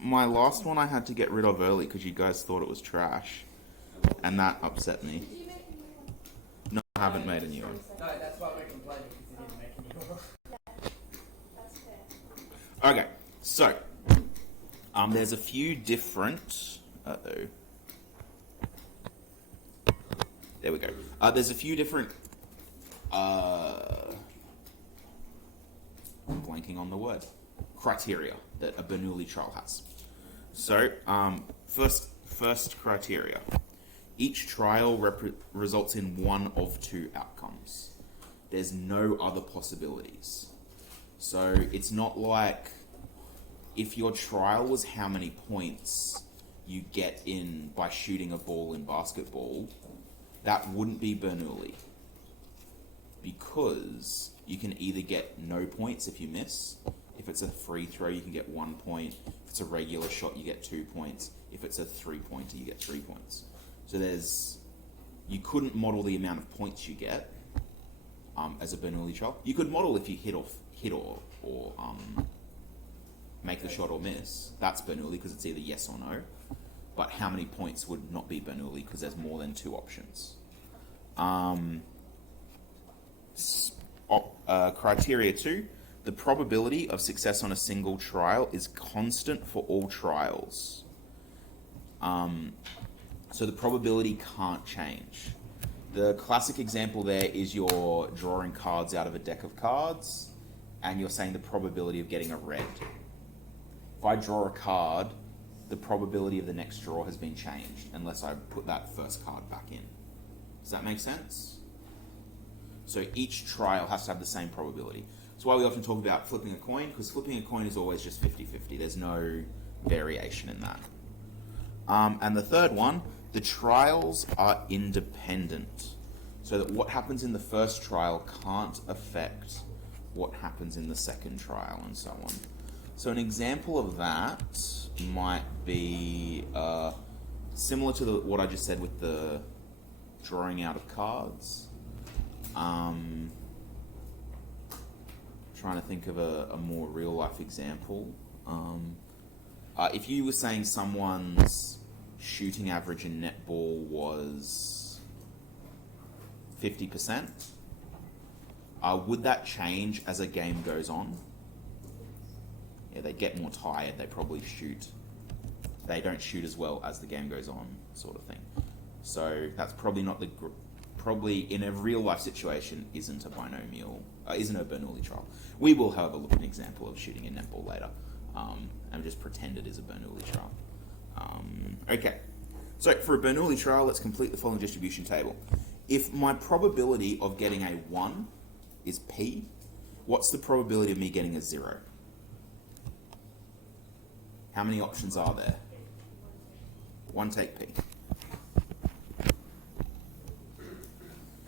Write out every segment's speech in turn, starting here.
My last one I had to get rid of early because you guys thought it was trash, and that upset me. No, I haven't made a new one. No, that's why we're complaining because you didn't make a new one. Okay, so there's a few different. There we go. There's a few different. I'm blanking on the word. Criteria that a Bernoulli trial has. So, first criteria. Each trial results in one of two outcomes. There's no other possibilities. So it's not like if your trial was how many points you get in by shooting a ball in basketball, that wouldn't be Bernoulli. Because you can either get no points if you miss. If it's a free throw, you can get 1 point. If it's a regular shot, you get 2 points. If it's a three-pointer, you get 3 points. So you couldn't model the amount of points you get as a Bernoulli trial. You could model if you hit or make the shot or miss. That's Bernoulli because it's either yes or no. But how many points would not be Bernoulli because there's more than two options. Criteria 2, the probability of success on a single trial is constant for all trials. So the probability can't change. The classic example there is you're drawing cards out of a deck of cards and you're saying the probability of getting a red. If I draw a card, the probability of the next draw has been changed unless I put that first card back in. Does that make sense? So each trial has to have the same probability. That's why we often talk about flipping a coin, because flipping a coin is always just 50-50. There's no variation in that. And the third one, the trials are independent. So that what happens in the first trial can't affect what happens in the second trial and so on. So an example of that might be similar to what I just said with the drawing out of cards. Trying to think of a more real life example. If you were saying someone's shooting average in netball was 50%, would that change as a game goes on? Yeah, they get more tired, they don't shoot as well as the game goes on, sort of thing. So that's probably not probably in a real life situation isn't a binomial, isn't a Bernoulli trial. We will, however, look at an example of shooting in netball later, and just pretend it is a Bernoulli trial. Okay, so for a Bernoulli trial, let's complete the following distribution table. If my probability of getting a 1 is P, what's the probability of me getting a 0? How many options are there? 1 take P.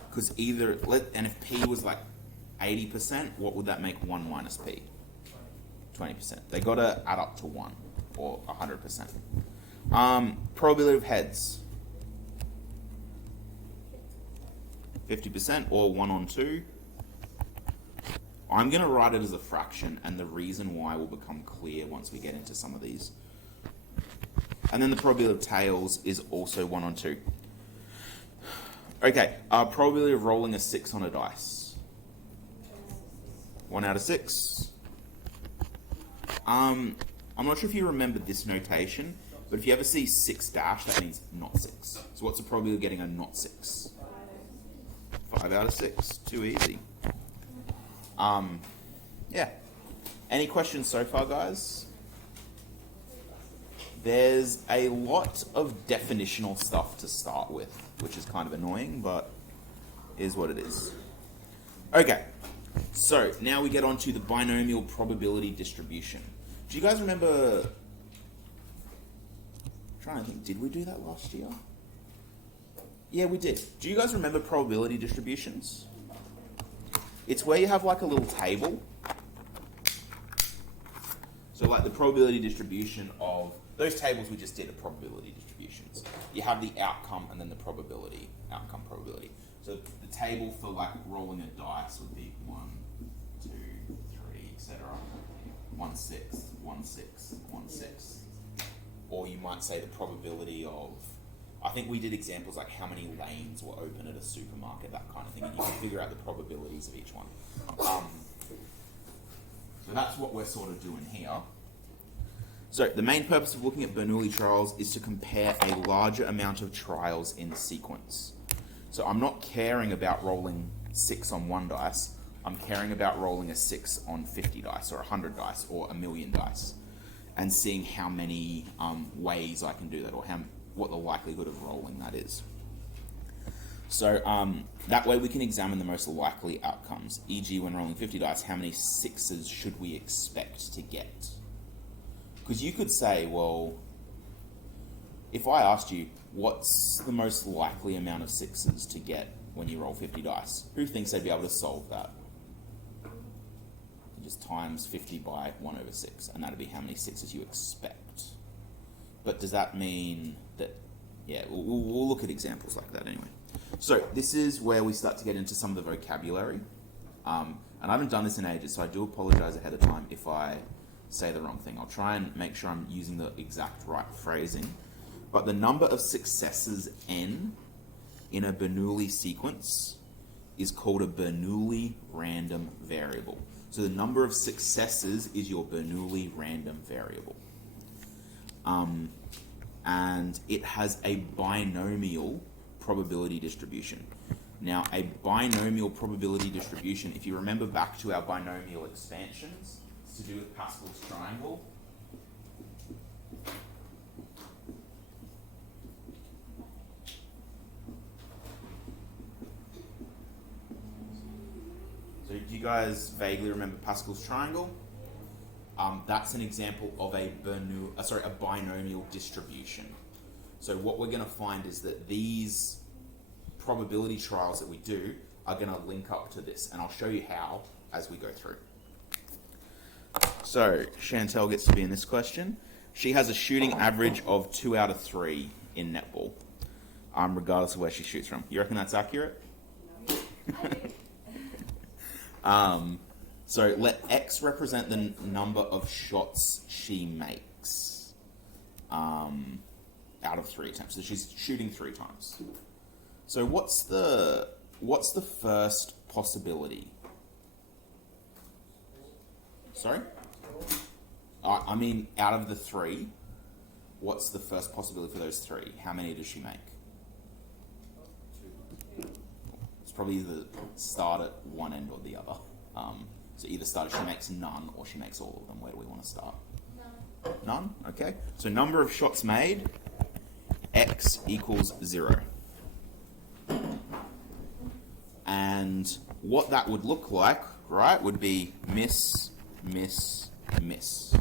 Because and if P was like 80%, what would that make 1 minus P? 20%. They got to add up to 1 or 100%. Probability of heads. 50% or 1 on 2. I'm going to write it as a fraction, and the reason why will become clear once we get into some of these. And then the probability of tails is also 1 on 2. Okay, probability of rolling a 6 on a dice. 1 out of 6. I'm not sure if you remember this notation, but if you ever see 6 dash, that means not 6. So what's the probability of getting a not 6? 5 out of 6. Too easy. Yeah. Any questions so far, guys? There's a lot of definitional stuff to start with, which is kind of annoying, but is what it is. Okay, so now we get on to the binomial probability distribution. Do you guys remember... I'm trying to think, did we do that last year? Yeah, we did. Do you guys remember probability distributions? It's where you have like a little table. So like the probability distribution of... Those tables we just did are probability distributions. You have the outcome and then the probability, outcome probability. So the table for like rolling a dice would be 1, 2, 3, etc. 1 6, 1 6, 1 6. might say the probability of, I think we did examples like how many lanes were open at a supermarket, that kind of thing, and you can figure out the probabilities of each one. So that's what we're sort of doing here. So the main purpose of looking at Bernoulli trials is to compare a larger amount of trials in sequence. So I'm not caring about rolling 6 on 1 dice, I'm caring about rolling a 6 on 50 dice or 100 dice or 1,000,000 dice and seeing how many ways I can do that, or what the likelihood of rolling that is. So that way we can examine the most likely outcomes. E.g., when rolling 50 dice, how many 6s should we expect to get? Because you could say, well, if I asked you, what's the most likely amount of 6s to get when you roll 50 dice? Who thinks they'd be able to solve that? You just times 50 by 1/6, and that'd be how many 6s you expect. But does that mean that, yeah, we'll look at examples like that anyway. So this is where we start to get into some of the vocabulary. And I haven't done this in ages, so I do apologize ahead of time if I say the wrong thing. I'll try and make sure I'm using the exact right phrasing. But the number of successes n in a Bernoulli sequence is called a Bernoulli random variable. So the number of successes is your Bernoulli random variable. And it has a binomial probability distribution. Now, a binomial probability distribution, if you remember back to our binomial expansions, it's to do with Pascal's triangle. So do you guys vaguely remember Pascal's triangle? That's an example of a binomial distribution. So what we're going to find is that these probability trials that we do are going to link up to this, and I'll show you how as we go through. So Chantel gets to be in this question. She has a shooting average of 2 out of 3 in netball, regardless of where she shoots from. You reckon that's accurate? So let X represent the number of shots she makes out of 3 attempts. So she's shooting 3 times. So what's the first possibility? Sorry? I mean, out of the 3, what's the first possibility for those 3? How many does she make? It's probably either start at one end or the other. So either she makes none or she makes all of them. Where do we want to start? None? Okay. So number of shots made, X equals 0. And what that would look like, right, would be miss, miss, miss.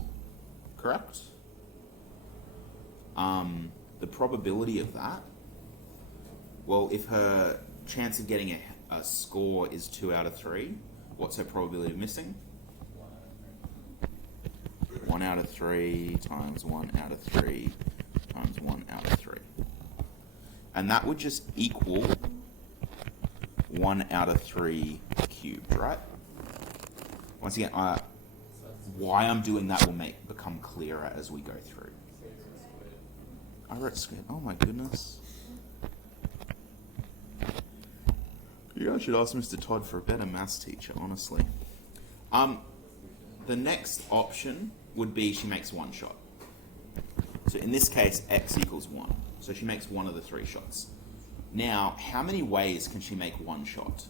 Correct? The probability of that, well, if her chance of getting a score is 2 out of 3, what's her probability of missing? 1 out of 3 times 1 out of 3 times 1 out of 3. And that would just equal 1 out of 3 cubed, right? Once again, why I'm doing that will become clearer as we go through. I wrote squared. Oh my goodness. You guys should ask Mr. Todd for a better maths teacher, honestly. The next option would be she makes 1 shot. So in this case, X equals 1. So she makes 1 of the 3 shots. Now, how many ways can she make 1 shot?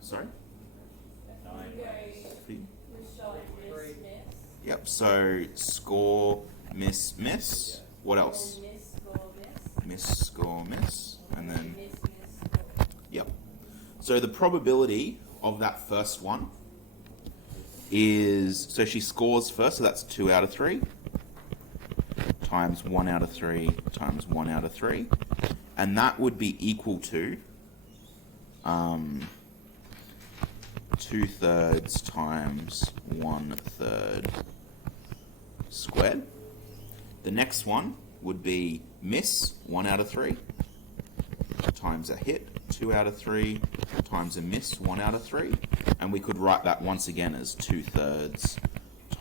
Sorry? 9 ways. Yep, so score, miss, miss. What else? Miss, score, miss. And then, yep. So the probability of that first one is, so she scores first, so that's 2 out of 3, times 1 out of 3, times 1 out of 3. And that would be equal to 2/3 times 1/3 squared. The next one would be miss, 1 out of 3, times a hit, 2 out of 3, times a miss, 1 out of 3. And we could write that once again as 2/3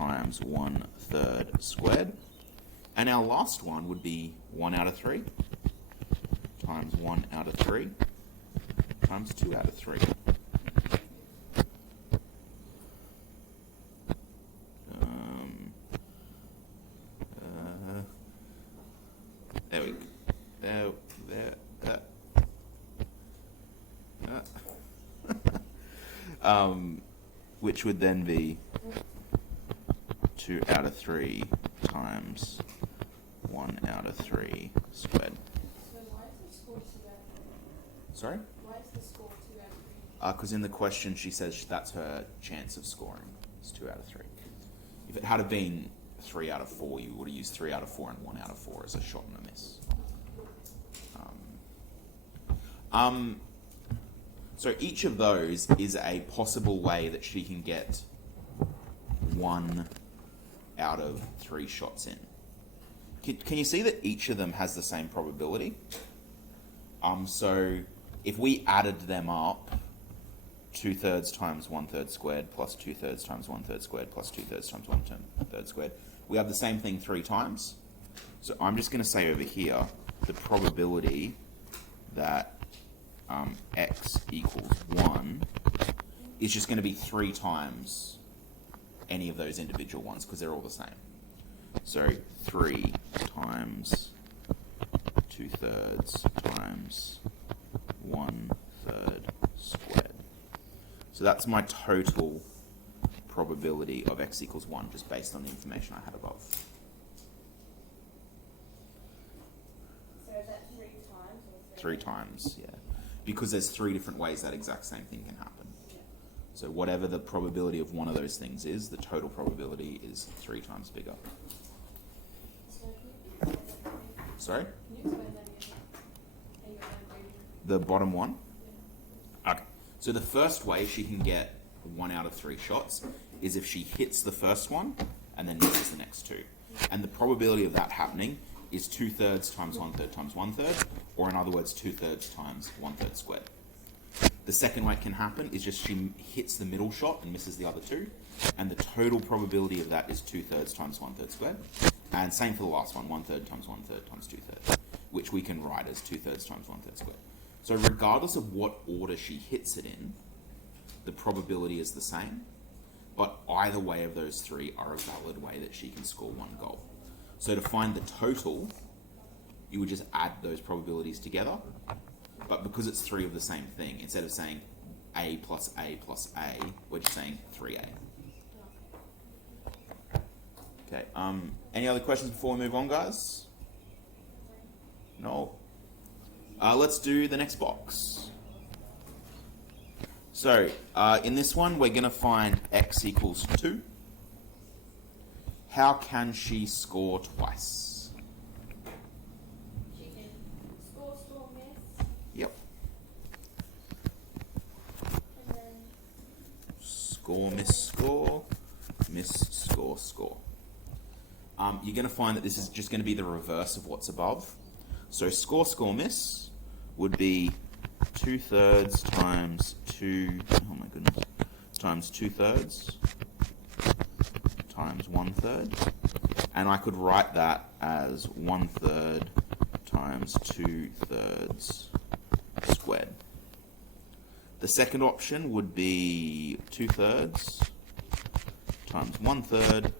times 1/3 squared. And our last one would be 1 out of 3 times 1 out of 3 times 2 out of 3. There we go. There. Which would then be 2 out of 3 times 1 out of 3 squared. So why is the score 2 out of 3? Sorry? Why is the score 2 out of 3? Because in the question she says that's her chance of scoring. It's 2 out of 3. If it had been 3 out of 4, you would have used 3 out of 4 and 1 out of 4 as a shot and a miss. So each of those is a possible way that she can get 1 out of 3 shots in. Can you see that each of them has the same probability? So if we added them up, 2/3 times 1/3 squared plus 2/3 times 1/3 squared plus 2/3 times 1/3 squared, we have the same thing 3 times. So I'm just going to say over here, the probability that x equals 1 is just going to be 3 times any of those individual ones because they're all the same. So 3 times 2/3 times 1/3 squared. So that's my total probability of x equals 1 just based on the information I had above. So is that 3 times or 3 times, yeah. Because there's 3 different ways that exact same thing can happen. Yeah. So whatever the probability of one of those things is, the total probability is 3 times bigger. So can you explain that again? Sorry? Can you explain that again? How you got that gradient? The bottom one? Yeah. Okay. So the first way she can get 1 out of 3 shots is if she hits the first one and then misses the next 2. And the probability of that happening is 2/3 times 1/3 times 1/3, or in other words, 2/3 times 1/3 squared. The second way it can happen is just she hits the middle shot and misses the other 2, and the total probability of that is 2/3 times 1/3 squared. And same for the last one, 1/3 times 1/3 times 2/3, which we can write as 2/3 times 1/3 squared. So regardless of what order she hits it in, the probability is the same, but either way of those 3 are a valid way that she can score 1 goal. So to find the total, you would just add those probabilities together, but because it's 3 of the same thing, instead of saying A plus A plus A, we're just saying 3A. Okay, any other questions before we move on, guys? No? Let's do the next box. So, in this one, we're going to find x equals 2. How can she score twice? She can score, miss, Yep. and then Score, miss, score, miss, score, score. You're going to find that this is just going to be the reverse of what's above. So score, score, miss would be 2/3 times 2, oh my goodness, times 2/3 times 1/3. And I could write that as 1/3 times 2/3 squared. The second option would be 2/3 times 1/3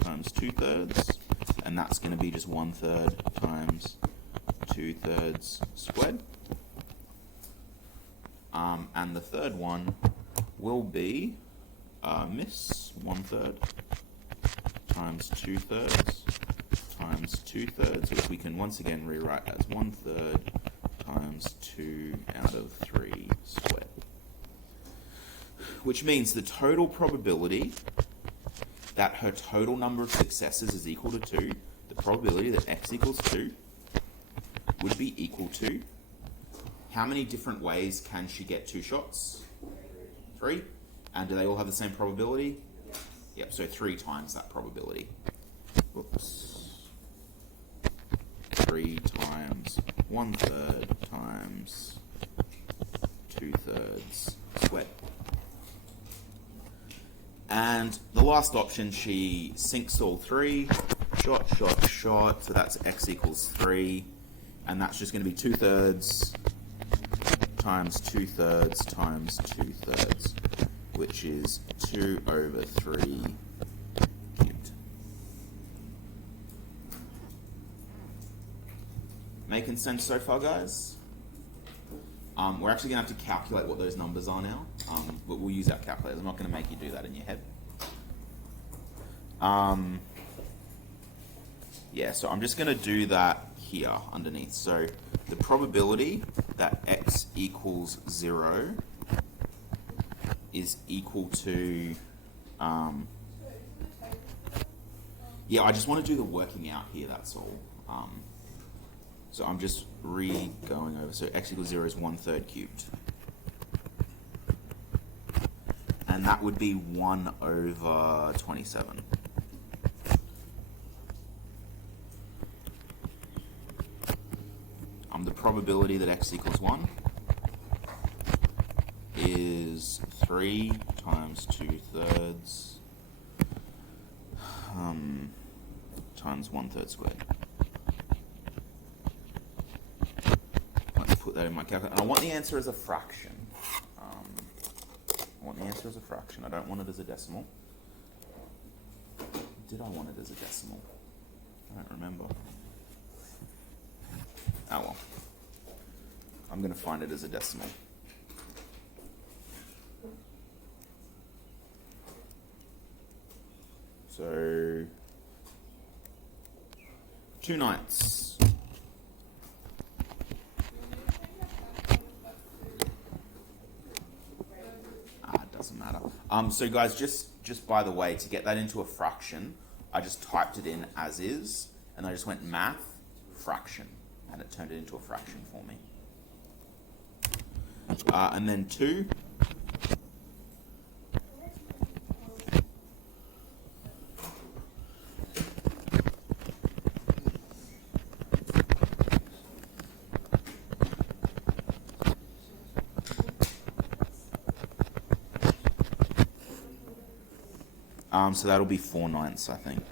times 2/3, and that's going to be just 1/3 times 2/3 squared. And the third one will be miss 1/3 times 2/3 times 2/3, which we can once again rewrite as 1/3 times 2 out of 3 squared. Which means the total probability that her total number of successes is equal to 2, the probability that x equals 2 would be equal to, how many different ways can she get 2 shots? 3. And do they all have the same probability? yes. Yep, so 3 times that probability. Oops. 3 times 1/3 times 2/3 squared. And the last option, she sinks all three. Shot, shot, shot. So that's x equals 3. And that's just going to be 2/3 times 2/3 times 2/3, which is 2/3 cubed. Making sense so far, guys? We're actually going to have to calculate what those numbers are now, but we'll use our calculators. I'm not going to make you do that in your head. Yeah, so I'm just going to do that here underneath. So the probability that x equals 0 is equal to... yeah, I just want to do the working out here, that's all. So I'm just going over. So x equals 0 is 1/3 cubed. And that would be 1/27. The probability that x equals 1 is 3 times 2/3 times 1/3 squared. Let's put that in my calculator. And I want the answer as a fraction. I don't want it as a decimal. Did I want it as a decimal? I don't remember. Oh well. I'm going to find it as a decimal. So 2/9. It doesn't matter. So guys, just by the way, to get that into a fraction, I just typed it in as is, and I just went math, fraction, and it turned it into a fraction for me. And then 2. So that'll be 4/9, I think.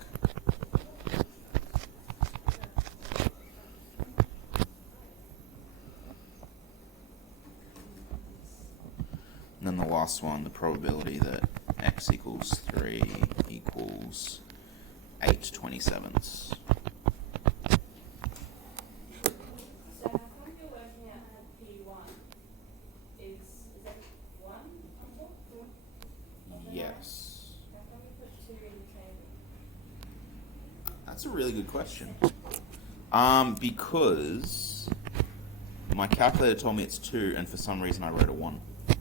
And then the last one, the probability that x equals 3 equals 8/27. So how come you're working out P1 is that 1 on top? Yes. How come you put 2 in the table? That's a really good question. Because my calculator told me it's 2, and for some reason I wrote a 1. Okay.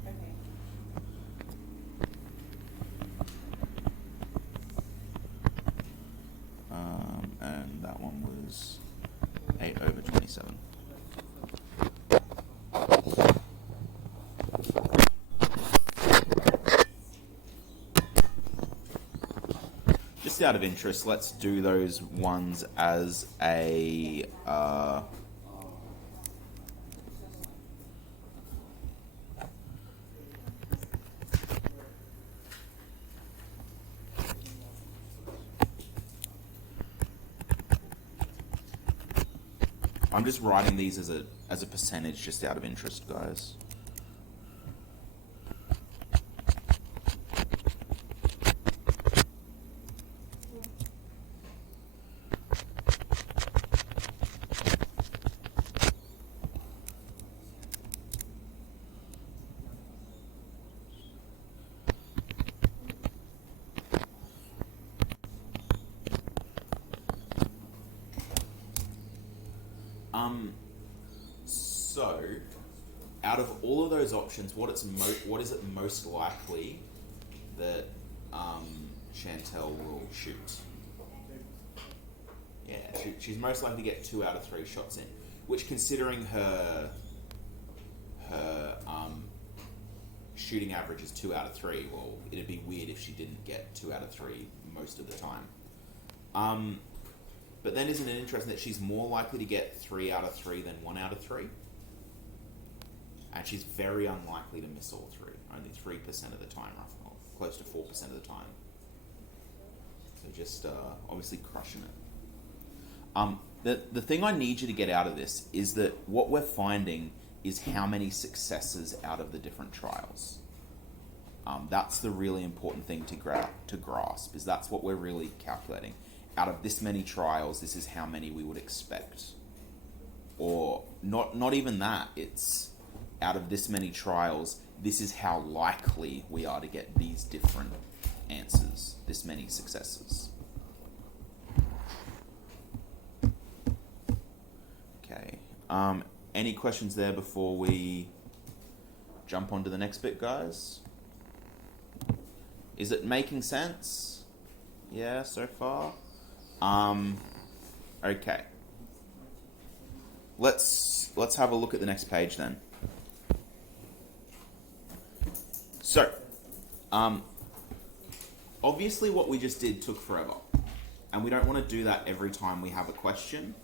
And that one was 8/27. Just out of interest, let's do those ones as a... I'm just writing these as a percentage, just out of interest, guys. So, out of all of those options, what is it most likely that Chantel will shoot? Yeah, she's most likely to get 2 out of 3 shots in, which, considering her shooting average is 2 out of 3, well, it'd be weird if she didn't get 2 out of 3 most of the time. But then isn't it interesting that she's more likely to get 3 out of 3 than 1 out of 3? And she's very unlikely to miss all 3, only 3% of the time, roughly. close to 4% of the time. So just obviously crushing it. The thing I need you to get out of this is that what we're finding is how many successes out of the different trials. That's the really important thing to grasp, is that's what we're really calculating. Out of this many trials, this is how many we would expect. Or not even that, it's out of this many trials, this is how likely we are to get these different answers, this many successes. Okay. Any questions there before we jump on to the next bit, guys? Is it making sense? Yeah, so far? Okay. Let's have a look at the next page then. So, obviously what we just did took forever, and we don't want to do that every time we have a question.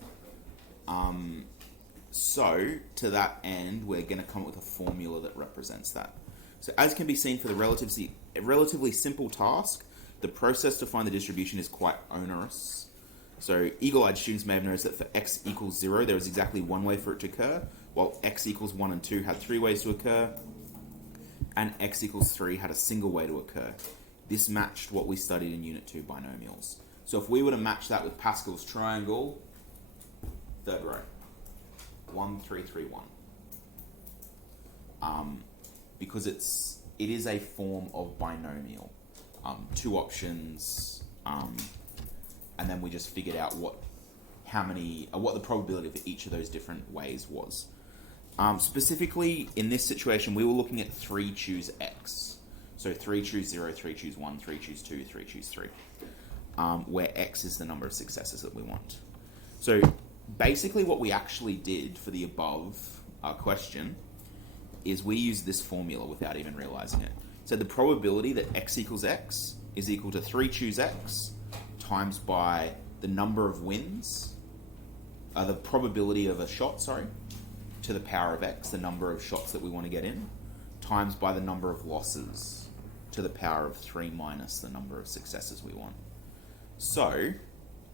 So, to that end, we're going to come up with a formula that represents that. So, as can be seen for the relatively simple task, the process to find the distribution is quite onerous. So, eagle-eyed students may have noticed that for x equals 0, there is exactly one way for it to occur, while x equals 1 and 2 had 3 ways to occur, and x equals 3 had a single way to occur. This matched what we studied in Unit 2 binomials. So if we were to match that with Pascal's triangle, third row, 1, 3, 3, 1. Because it is a form of binomial. 2 options, and then we just figured out what the probability for each of those different ways was. Specifically, in this situation, we were looking at 3 choose x. So 3 choose 0, 3 choose 1, 3 choose 2, 3 choose 3. Where x is the number of successes that we want. So basically what we actually did for the above question is we used this formula without even realizing it. So the probability that x equals x is equal to 3 choose x times by the number of wins, the probability of a shot, to the power of x, the number of shots that we want to get in, times by the number of losses to the power of 3 minus the number of successes we want. So,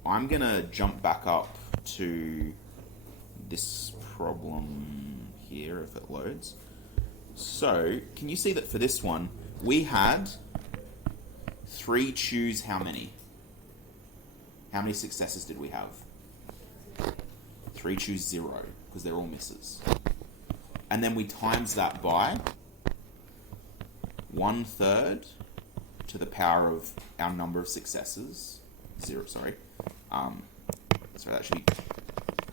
I'm going to jump back up to this problem here, if it loads. So, can you see that for this one, we had 3 choose how many? How many successes did we have? 3 choose 0, because they're all misses. And then we times that by 1/3 to the power of our number of successes. 0, sorry. So that should be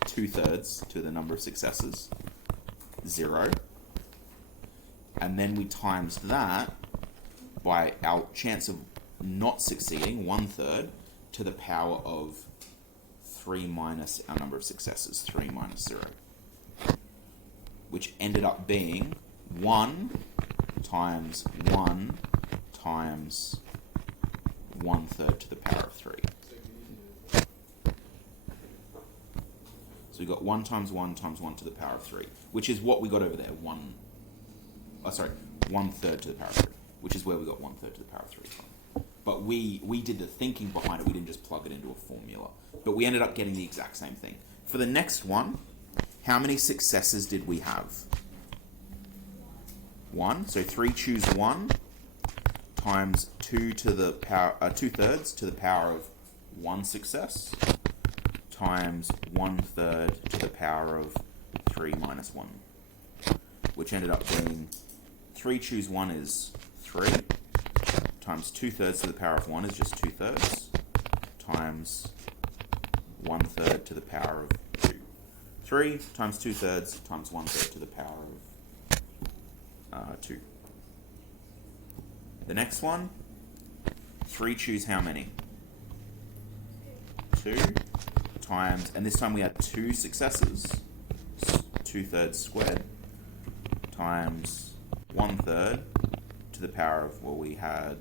2/3 to the number of successes. 0. And then we times that by our chance of not succeeding, 1/3 to the power of 3 minus our number of successes, 3 minus 0. Which ended up being 1 times 1 times 1/3 to the power of 3. So we got 1 times 1 times 1 to the power of 3, which is what we got over there, 1/3 to the power of 3, which is where we got 1/3 to the power of 3 from. But we did the thinking behind it, we didn't just plug it into a formula. But we ended up getting the exact same thing. For the next one, how many successes did we have? 1. So 3 choose 1 times 2 to the power 2/3 to the power of 1 success times 1/3 to the power of 3 minus 1, which ended up being 3 choose 1 is 3 times 2/3 to the power of 1 is just 2/3 times 1/3 to the power of 2. 3 times 2/3 times 1/3 to the power of 2. The next one, 3 choose how many? 2 times, and this time we had 2 successes, 2/3 squared, times 1/3 to the power of, well, we had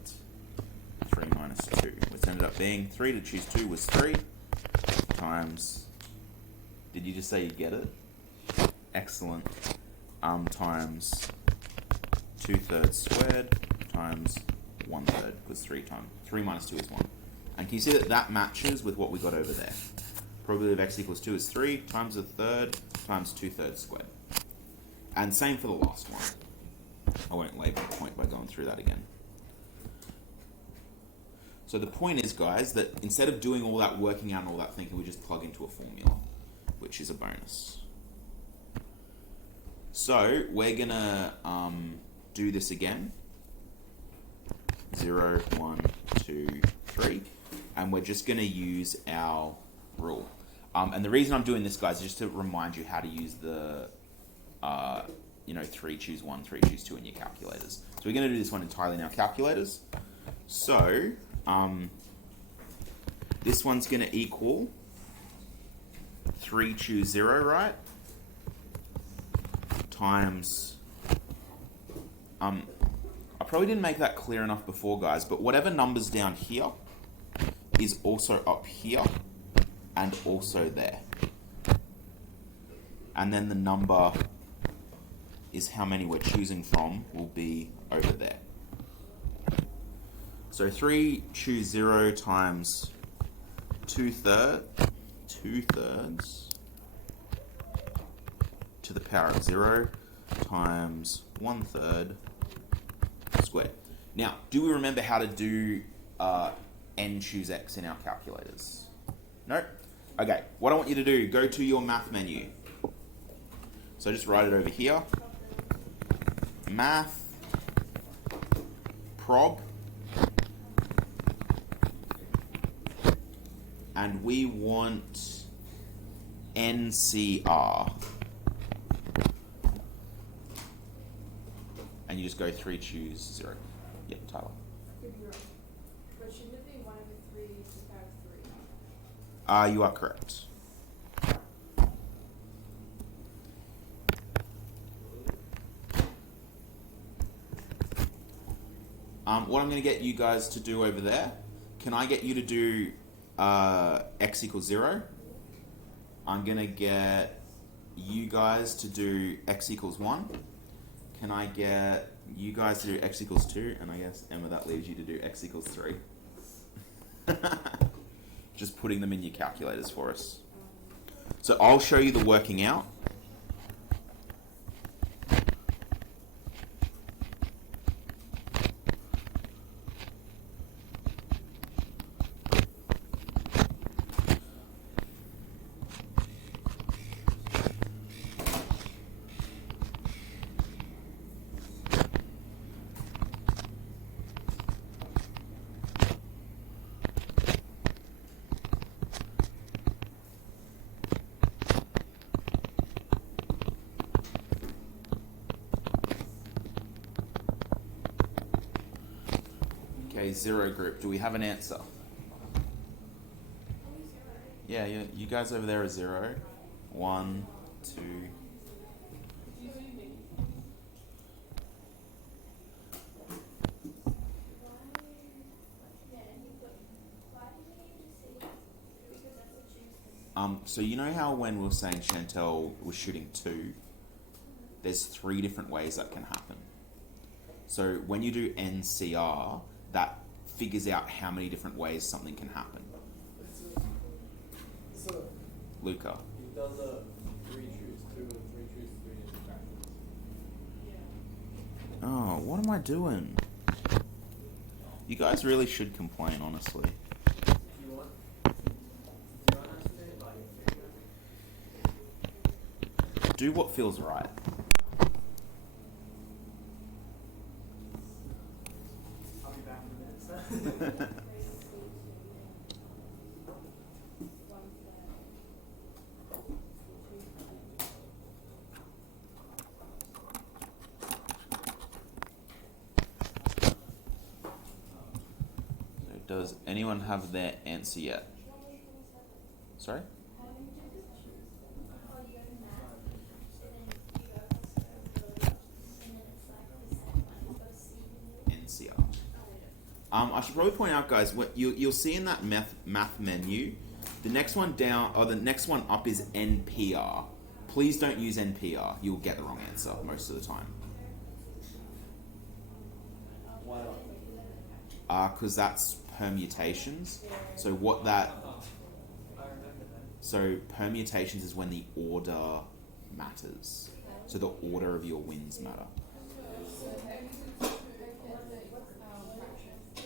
3 minus 2, which ended up being 3 to choose 2 was 3, times, did you just say you get it? Excellent. Times 2/3 squared times 1/3, because 3 minus 2 is 1. And can you see that that matches with what we got over there? Probability of x equals 2 is 3 times 1/3 times 2/3 squared. And same for the last one. I won't label the point by going through that again. So the point is, guys, that instead of doing all that working out and all that thinking, we just plug into a formula, which is a bonus. So we're going to do this again. 0, 1, 2, 3. And we're just going to use our rule. And the reason I'm doing this, guys, is just to remind you how to use the 3 choose 1, 3 choose 2 in your calculators. So we're going to do this one entirely in our calculators. So this one's going to equal 3 choose 0, right? Times, I probably didn't make that clear enough before, guys, but whatever number's down here is also up here and also there. And then the number is how many we're choosing from will be over there. So 3 choose 0 times 2/3 to the power of 0 times 1/3 squared. Now, do we remember how to do n choose x in our calculators? No? Okay, what I want you to do, go to your math menu. So just write it over here. Math, prob, and we want NCR. And you just go 3 choose 0. Yep, Tyler. But shouldn't it be 1/3 to the power of 3? You are correct. What I'm going to get you guys to do over there, can I get you to do x equals 0? I'm going to get you guys to do x equals 1. Can I get you guys to do x equals 2? And I guess, Emma, that leaves you to do x equals 3. Just putting them in your calculators for us. So I'll show you the working out. Okay, 0 group. Do we have an answer? Yeah, you guys over there are 0. 1, 2. So you know how when we were saying Chantel was shooting 2, there's 3 different ways that can happen. So when you do NCR, that figures out how many different ways something can happen. So Luca. you've done the 3 choose 2 and 3 choose 3 in backwards. Oh, what am I doing? You guys really should complain, honestly. If you want us to do it, like, Do what feels right. I'll be back in a minute, so. Does anyone have their answer yet? Sorry? NCR. I should probably point out, guys, what you'll see in that math menu, the next one down, or the next one up is NPR. Please don't use NPR. You'll get the wrong answer most of the time. Why not? Because that's permutations. So what that... So permutations is when the order matters. So the order of your wins matter.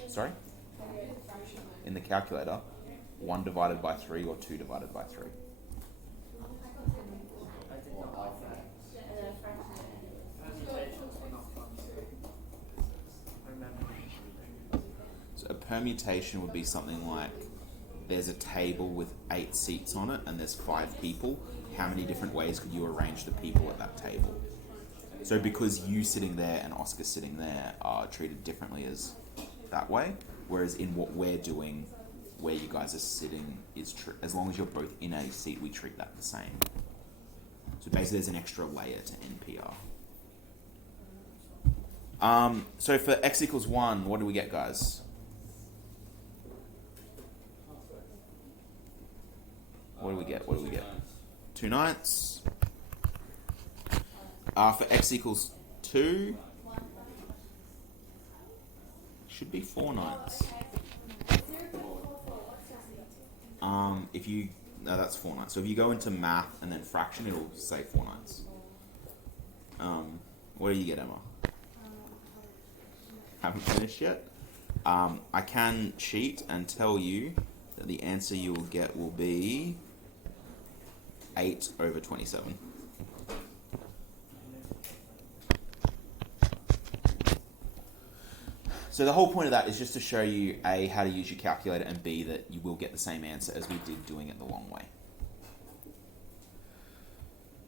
Sorry? In the calculator, 1 divided by 3 or 2 divided by 3. So a permutation would be something like there's a table with 8 seats on it and there's 5 people. How many different ways could you arrange the people at that table? So because you sitting there and Oscar sitting there are treated differently as that way, whereas in what we're doing, where you guys are sitting, is as long as you're both in a seat, we treat that the same. So basically there's an extra layer to NPR. So for x equals 1, what do we get, guys? What do we get? 2 ninths. For x equals 2, should be 4 ninths. No, that's 4 ninths. So if you go into math and then fraction, it'll say 4 ninths. What do you get, Emma? Haven't finished yet. I can cheat and tell you that the answer you will get will be 8/27. So the whole point of that is just to show you A, how to use your calculator, and B, that you will get the same answer as we did doing it the long way.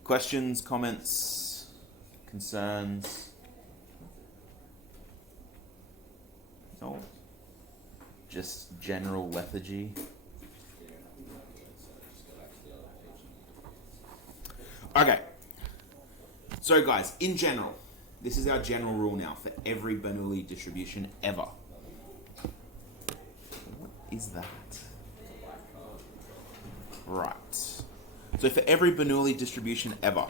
Questions, comments, concerns? No? Just general lethargy? Okay. So guys, in general, this is our general rule now for every Bernoulli distribution ever. What is that? Right. So for every Bernoulli distribution ever,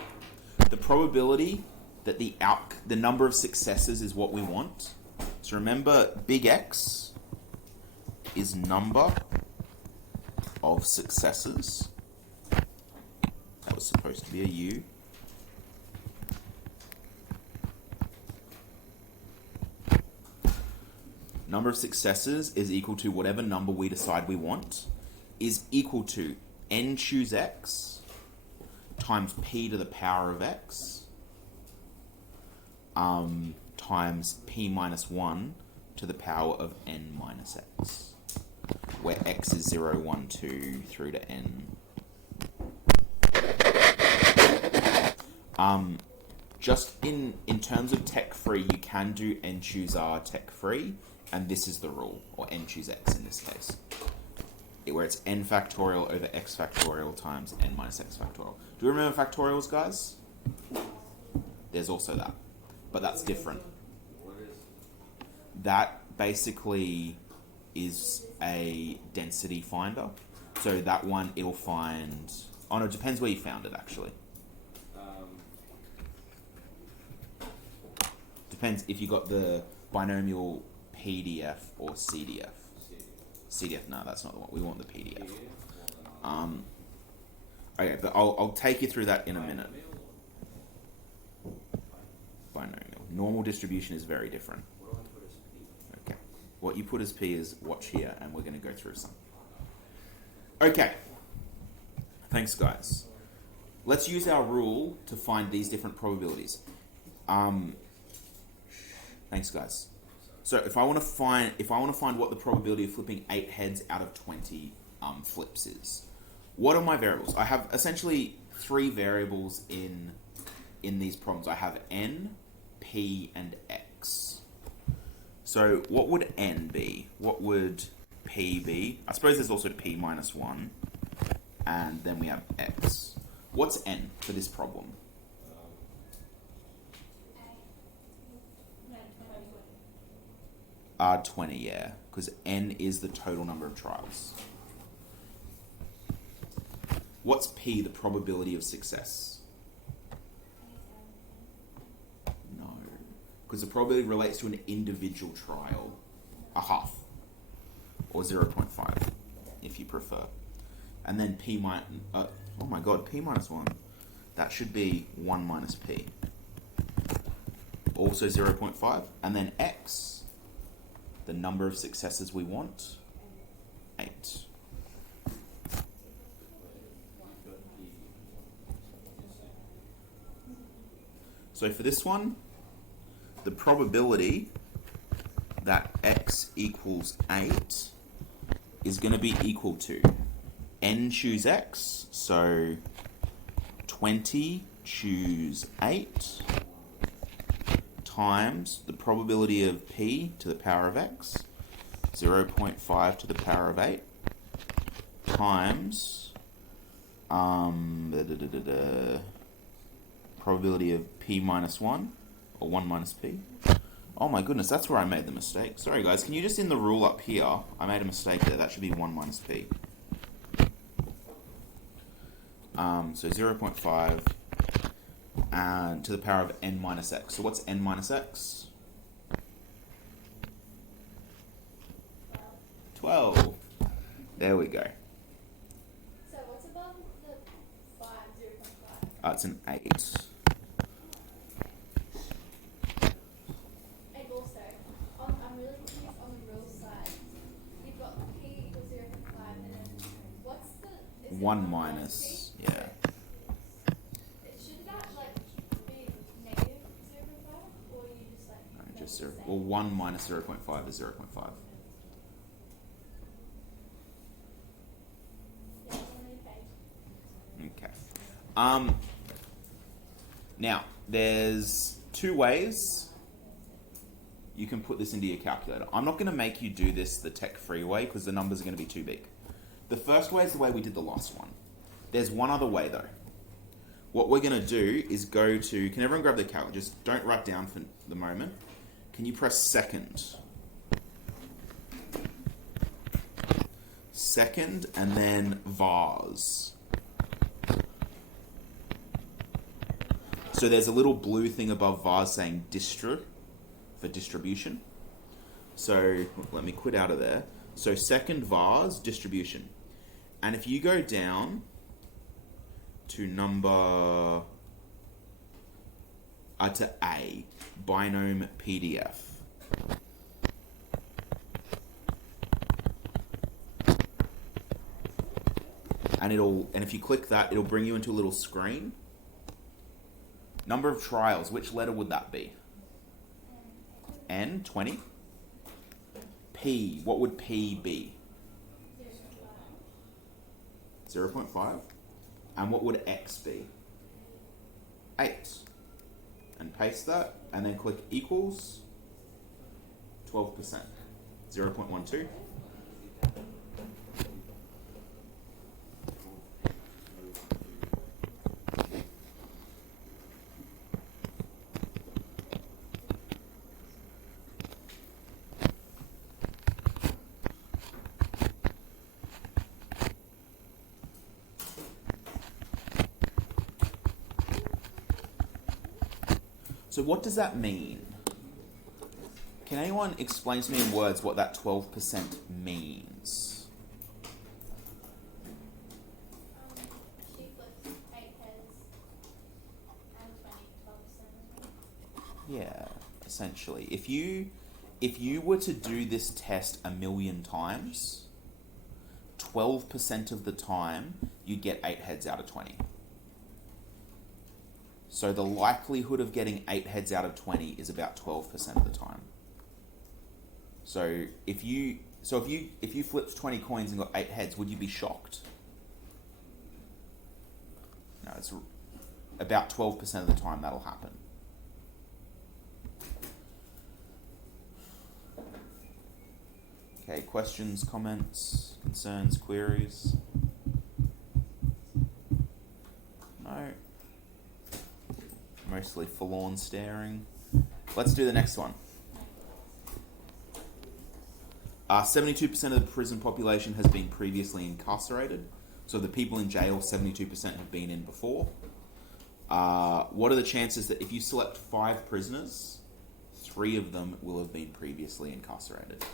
the probability that the number of successes is what we want. So remember, big X is number of successes. That was supposed to be a U. Number of successes is equal to whatever number we decide we want, is equal to n choose x times p to the power of x times p minus 1 to the power of n minus x, where x is 0, 1, 2 through to n. Just in terms of tech-free, you can do n choose r tech-free, and this is the rule, or n choose x in this case, where it's n factorial over x factorial times n minus x factorial. Do you remember factorials, guys? There's also that, but that's different. That basically is a density finder. So that one, it'll find... Oh no, it depends where you found it, actually. Depends if you got the binomial PDF or CDF. CDF, no, that's not the one. We want the PDF. Okay, but I'll take you through that in a minute. Binomial. Normal distribution is very different. Okay. What you put as P is watch here, and we're going to go through some. Okay. Thanks, guys. Let's use our rule to find these different probabilities. Thanks, guys. So if I want to find what the probability of flipping 8 heads out of 20 flips is, what are my variables? I have essentially 3 variables in these problems. I have n, p, and x. So what would n be? What would p be? I suppose there's also p minus 1, and then we have x. What's n for this problem? 20, yeah, because n is the total number of trials. What's p, the probability of success? No, because the probability relates to an individual trial. a half, or 0.5, if you prefer. And then p minus, oh my god, p minus 1. That should be 1 minus p. Also 0.5. And then x, the number of successes we want, 8. So for this one, the probability that x equals 8 is going to be equal to n choose x, so 20 choose 8 times the probability of p to the power of x, 0.5 to the power of 8, times probability of p minus 1, or 1 minus p. Oh my goodness, that's where I made the mistake. Sorry guys, can you just in the rule up here, I made a mistake there, that should be 1 minus p. So 0.5 and to the power of n minus x. So what's n minus x? 12. There we go. So what's above the 5, 0.5? It's an 8. And also, I'm really confused on the rule side. You've got p equals 0.5, and then what's the... is it 1 minus, p? yeah. Should that, like, be negative 0.5, or you just, like... No, make just it the 0. same? Well, 1 minus 0.5 is 0.5. Yeah, it's on the page. Okay. Now, there's 2 ways you can put this into your calculator. I'm not going to make you do this the tech-free way because the numbers are going to be too big. The first way is the way we did the last one. There's one other way though. What we're going to do is go to... Can everyone grab their calculator? Just don't write down for the moment. Can you press second? Second, and then vars. So there's a little blue thing above vars saying distro for distribution. So let me quit out of there. So second vars, distribution. And if you go down to number... to A, Binomial PDF. And if you click that, it'll bring you into a little screen. Number of trials, which letter would that be? N, 20. P, what would P be? 0.5. And what would X be? 8. And paste that, and then click equals 12%. 0.12. So what does that mean? Can anyone explain to me in words what that 12% means? She flipped 8 heads and 12%. Yeah, essentially. If you were to do this test 1,000,000 times, 12% of the time you'd get 8 heads out of 20. So the likelihood of getting 8 heads out of 20 is about 12% of the time. So if you flipped 20 coins and got 8 heads, would you be shocked? No, it's about 12% of the time that'll happen. Okay, questions, comments, concerns, queries? No. Mostly forlorn staring. Let's do the next one. 72% of the prison population has been previously incarcerated. So the people in jail, 72% have been in before. What are the chances that if you select 5 prisoners, 3 of them will have been previously incarcerated?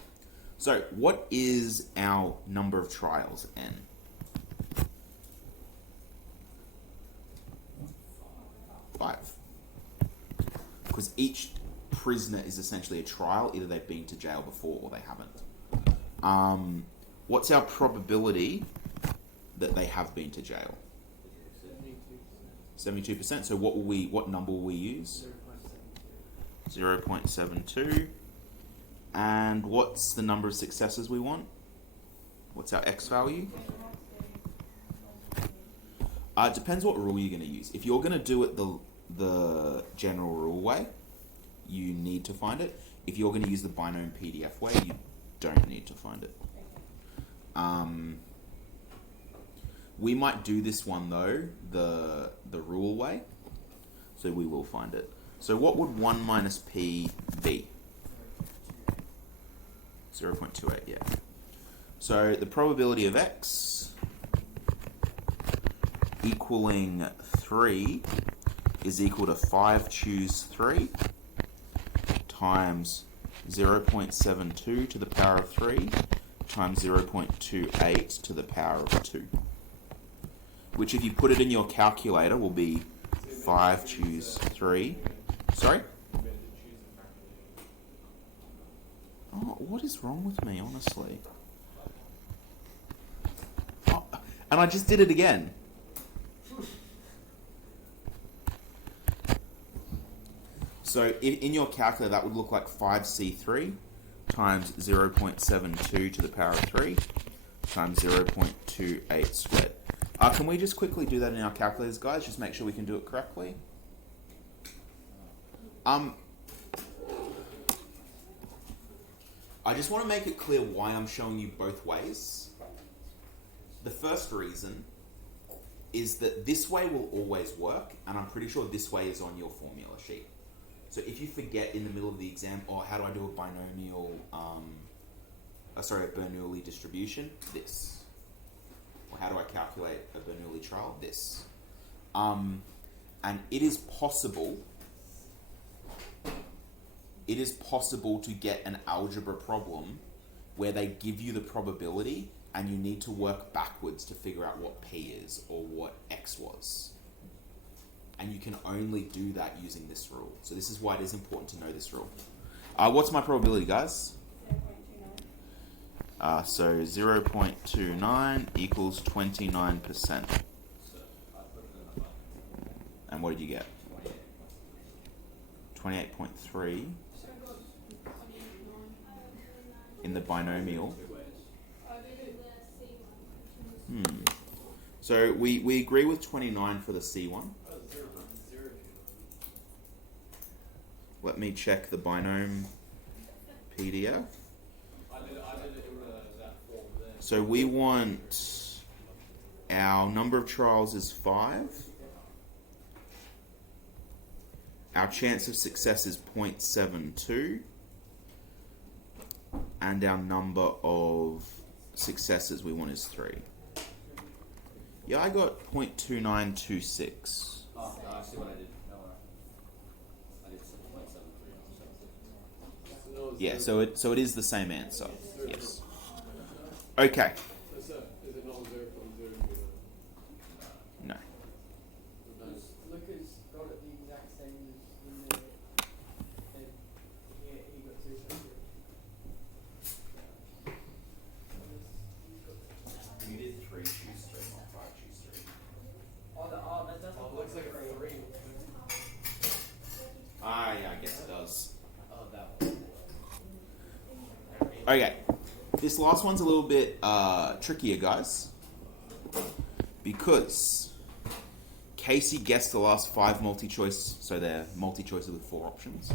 So, what is our number of trials, N? 5. Because each prisoner is essentially a trial. Either they've been to jail before or they haven't. What's our probability that they have been to jail? 72%. So what number will we use? 0.72. And what's the number of successes we want? What's our X value? It depends what rule you're going to use. If you're going to do it the general rule way, you need to find it. If you're going to use the binomial PDF way, you don't need to find it. We might do this one though, the rule way, so we will find it. So what would 1 minus P be? 0.28, yeah. So the probability of X equaling 3 is equal to 5 choose 3 times 0.72 to the power of 3 times 0.28 to the power of 2. Which if you put it in your calculator will be 5 choose 3. Sorry? Oh, what is wrong with me, honestly? Oh, and I just did it again. So in your calculator, that would look like 5C3 times 0.72 to the power of 3 times 0.28 squared. Can we just quickly do that in our calculators, guys? Just make sure we can do it correctly. I just want to make it clear why I'm showing you both ways. The first reason is that this way will always work, and I'm pretty sure this way is on your formula sheet. So if you forget in the middle of the exam, oh, how do I do a binomial, a Bernoulli distribution? This. Or how do I calculate a Bernoulli trial? This. And it is possible to get an algebra problem where they give you the probability and you need to work backwards to figure out what P is or what X was. And you can only do that using this rule. So this is why it is important to know this rule. What's my probability, guys? 0.29. So 0.29 equals 29%. And what did you get? 28.3 in the binomial. So we agree with 29 for the C1. Let me check the binomial PDF. So we want our number of trials is 5. Our chance of success is 0.72. And our number of successes we want is 3. Yeah, I got 0.2926. Oh, no, I see what I did. No, I did 0.73. Yeah, so it is the same answer. Yes. Okay. Is it not 0.0? No. Lucas got it the exact same as in the he got 2 separate. You did 3 choose 3, not 5 choose 3. That doesn't Oh, it looks like a 3. Yeah, I guess it does. Oh, that one. Okay. This last one's a little bit trickier, guys. Because Casey guessed the last 5 multi-choice, so they're multi-choices with 4 options,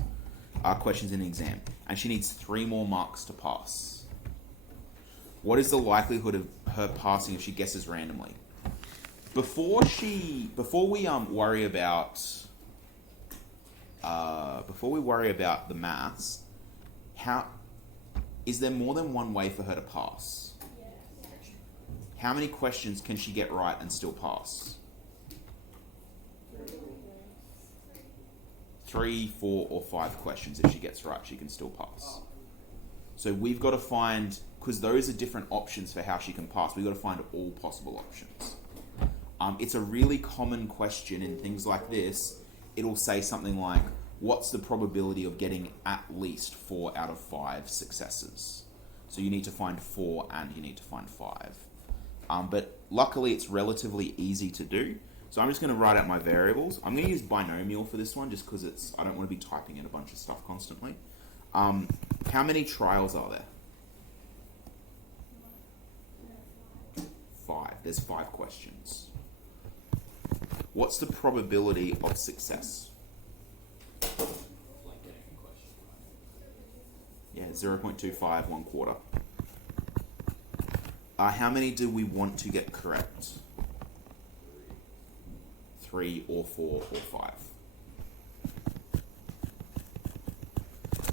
questions in the exam. And she needs 3 more marks to pass. What is the likelihood of her passing if she guesses randomly? Before we worry about the maths, is there more than one way for her to pass? How many questions can she get right and still pass? 3, 4, or 5 questions. If she gets right, she can still pass. So we've got to find, because those are different options for how she can pass, we've got to find all possible options. It's a really common question in things like this. It'll say something like, what's the probability of getting at least 4 out of 5 successes? So you need to find 4 and you need to find 5. But luckily it's relatively easy to do. So I'm just going to write out my variables. I'm going to use Binomial for this one just because I don't want to be typing in a bunch of stuff constantly. How many trials are there? 5. There's 5 questions. What's the probability of success? Like getting a question right. Yeah, 0.25, 1/4. How many do we want to get correct? 3 or 4 or 5.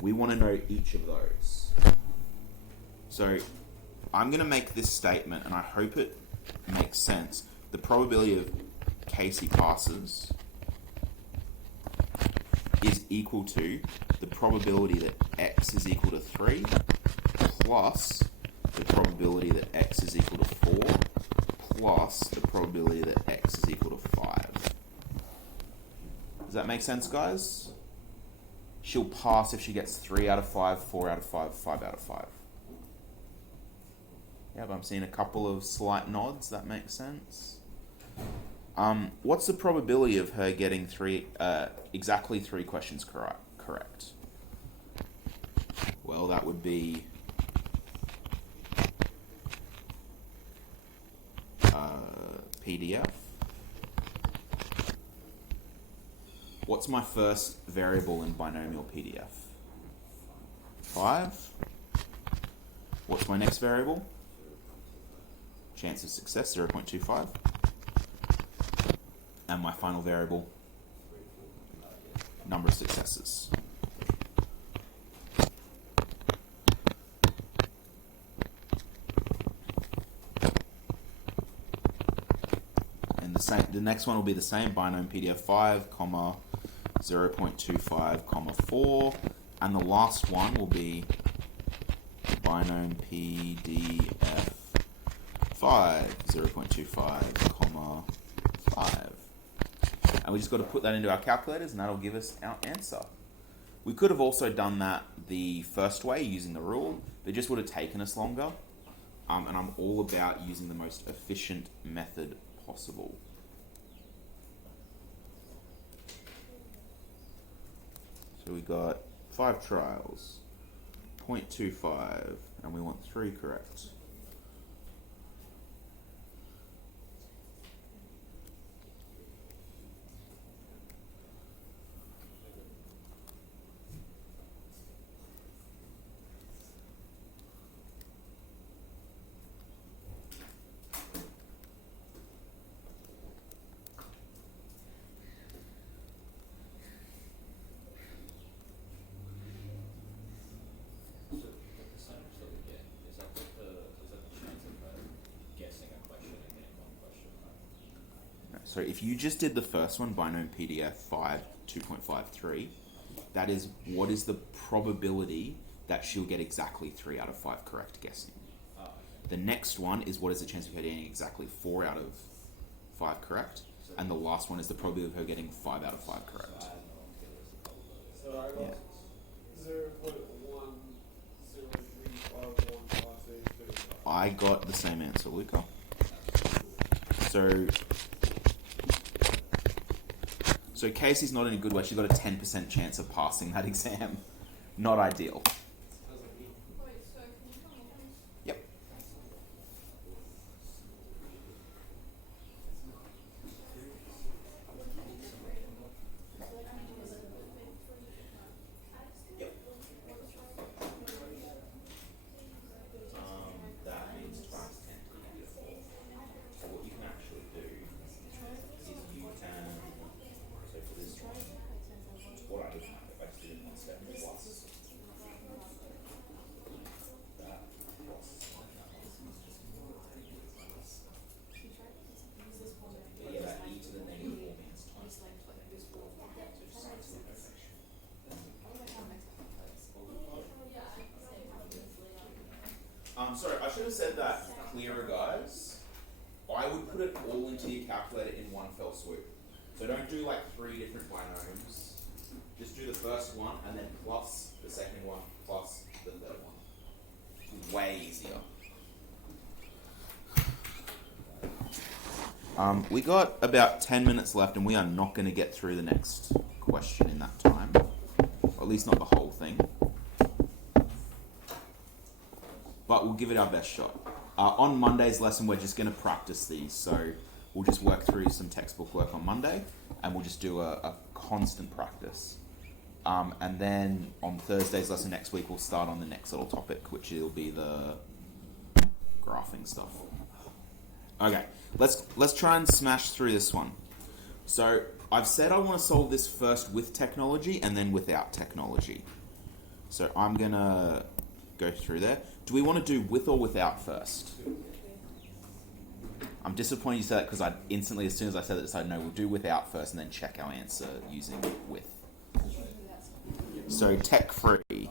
We want to know each of those. So I'm going to make this statement, and I hope it makes sense. The probability of Casey passes is equal to the probability that x is equal to 3 plus the probability that x is equal to 4 plus the probability that x is equal to 5. Does that make sense, guys? She'll pass if she gets 3 out of 5, 4 out of 5, 5 out of 5. Yep, I'm seeing a couple of slight nods. That makes sense. What's the probability of her getting exactly 3 questions correct? Well, that would be PDF. What's my first variable in binomial PDF? 5. What's my next variable? Chance of success, 0.25. And my final variable, number of successes. And the next one will be the same, binomial PDF 5, comma, 0.25, comma 4. And the last one will be binomial PDF 5, 0.25, comma 5. And we just got to put that into our calculators and that'll give us our answer. We could have also done that the first way using the rule, but it just would have taken us longer. And I'm all about using the most efficient method possible. So we got 5 trials, 0.25, and we want 3 correct. So if you just did the first one, binomial PDF 5, 2.53, that is what is the probability that she'll get exactly 3 out of 5 correct guessing. The next one is what is the chance of her getting exactly 4 out of 5 correct. And the last one is the probability of her getting 5 out of 5 correct. So I got Yeah. 0.1035156. I got the same answer, Luca. So Casey's not in a good way. She got a 10% chance of passing that exam. Not ideal. Wait, so can you come on? Yep. That means times 10 to the negative 4. So what you can actually do is you can, so for this one, what I did, I just did it on step plus. have said that clearer, guys, I would put it all into your calculator in one fell swoop. So don't do like 3 different binomes. Just do the first one and then plus the second one plus the third one. Way easier. We got about 10 minutes left and we are not going to get through the next question in that time. Or at least not the whole thing. But we'll give it our best shot. On Monday's lesson, we're just going to practice these. So we'll just work through some textbook work on Monday, and we'll just do a constant practice. And then on Thursday's lesson next week, we'll start on the next little topic, which will be the graphing stuff. Okay, let's try and smash through this one. So I've said I want to solve this first with technology and then without technology. So I'm going to go through there. Do we want to do with or without first? I'm disappointed you said that because I instantly, as soon as I said it, decided no, we'll do without first and then check our answer using with. So tech free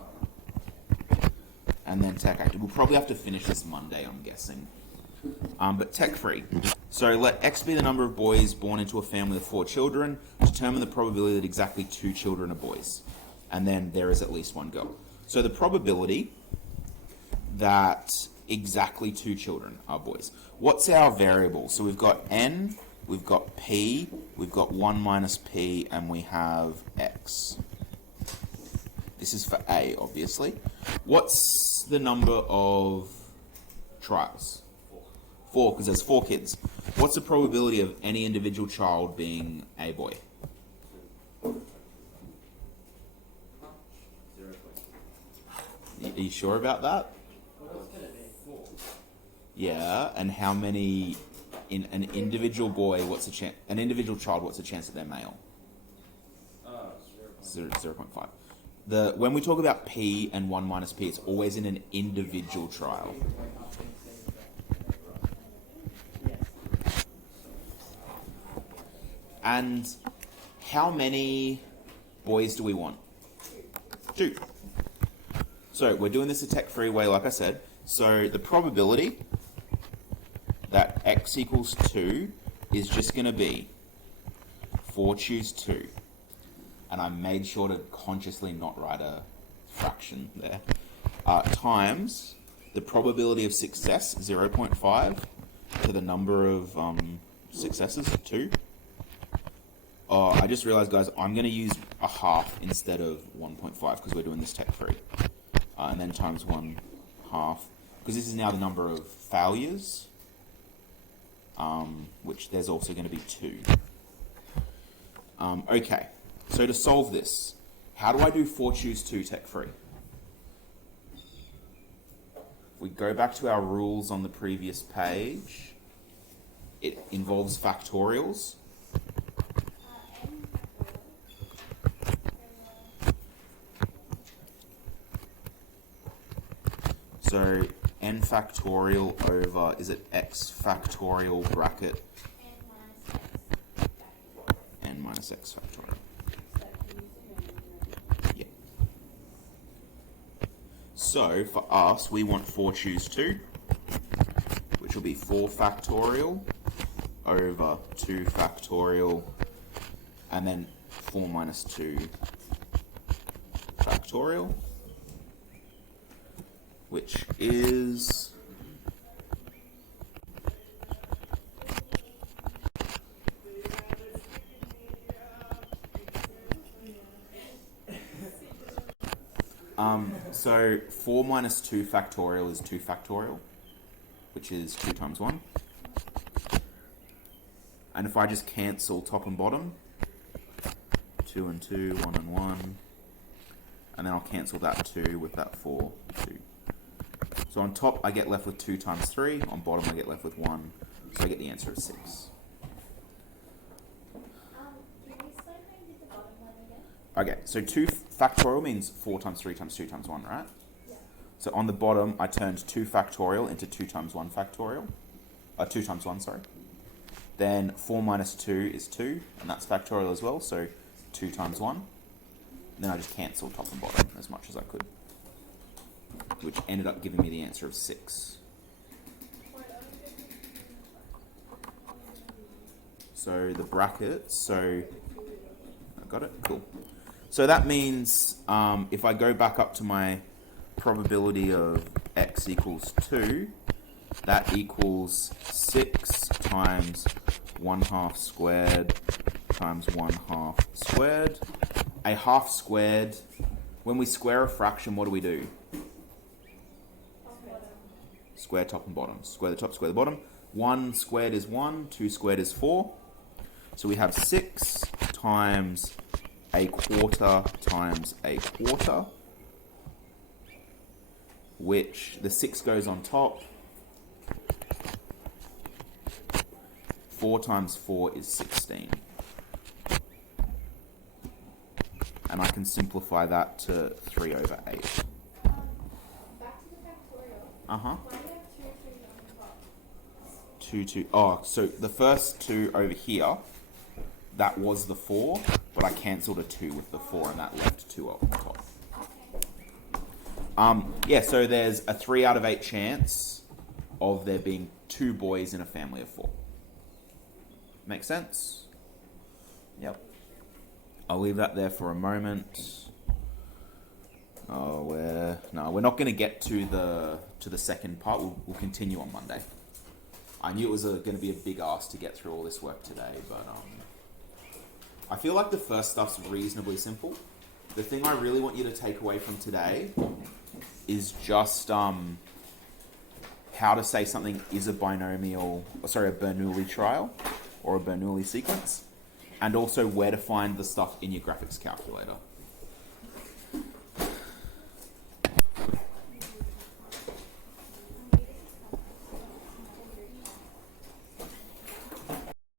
and then tech active. We'll probably have to finish this Monday, I'm guessing. But tech free. So let X be the number of boys born into a family of 4 children. Determine the probability that exactly 2 children are boys. And then there is at least 1 girl. So the probability that exactly 2 children are boys. What's our variable? So we've got n, we've got p, we've got 1 minus p, and we have x. This is for A, obviously. What's the number of trials? 4, because there's 4 kids. What's the probability of any individual child being a boy? 0. Are you sure about that? Yeah, and how many in an individual boy? What's the chance? An individual child? What's the chance that they're male? 0.5. When we talk about p and 1 minus p, it's always in an individual trial. And how many boys do we want? 2. So we're doing this a tech-free way, like I said. So the probability that x equals 2 is just going to be 4 choose 2. And I made sure to consciously not write a fraction there. Times the probability of success, 0.5, to the number of successes, 2. I just realized, guys, I'm going to use a half instead of 1.5 because we're doing this tech-free. And then times 1 half, because this is now the number of failures, which there's also going to be 2. Okay, so to solve this, how do I do 4 choose 2 tech-free? If we go back to our rules on the previous page, it involves factorials. So n factorial over, is it x factorial bracket n minus x factorial? Yeah. So for us, we want 4 choose 2, which will be 4 factorial over 2 factorial, and then 4 minus 2 factorial, which is so 4 minus 2 factorial is 2 factorial, which is 2 times 1. And if I just cancel top and bottom, 2 and 2, 1 and 1, and then I'll cancel that 2 with that 4, 2. So on top, I get left with 2 times 3. On bottom, I get left with 1. So I get the answer of 6. Can you explain how you did the bottom one again? Okay, so 2 factorial means 4 times 3 times 2 times 1, right? Yeah. So on the bottom, I turned 2 factorial into 2 times 1 factorial. 2 times 1, sorry. Then 4 minus 2 is 2, and that's factorial as well, so 2 times 1. And then I just cancelled top and bottom as much as I could, which ended up giving me the answer of 6. So the brackets, so I got it, cool. So that means if I go back up to my probability of x equals 2, that equals 6 times 1/2 squared times 1/2 squared. A half squared, when we square a fraction, what do we do? Square top and bottom. Square the top, square the bottom. 1 squared is 1, 2 squared is 4. So we have 6 times a quarter times a quarter, which the 6 goes on top. 4 times 4 is 16. And I can simplify that to 3 over 8. Back to the factorial. Uh-huh. Why do you have two threes on the top? 2, 2. Oh, so the first 2 over here, that was the 4, but I cancelled a 2 with the 4, and that left 2 up on top. Yeah, so there's a 3 out of 8 chance of there being 2 boys in a family of 4. Make sense? Yep. I'll leave that there for a moment. Oh, we're not going to get to the second part. We'll continue on Monday. I knew it was going to be a big ask to get through all this work today, but I feel like the first stuff's reasonably simple. The thing I really want you to take away from today is just how to say something is a Bernoulli trial or a Bernoulli sequence, and also where to find the stuff in your graphics calculator.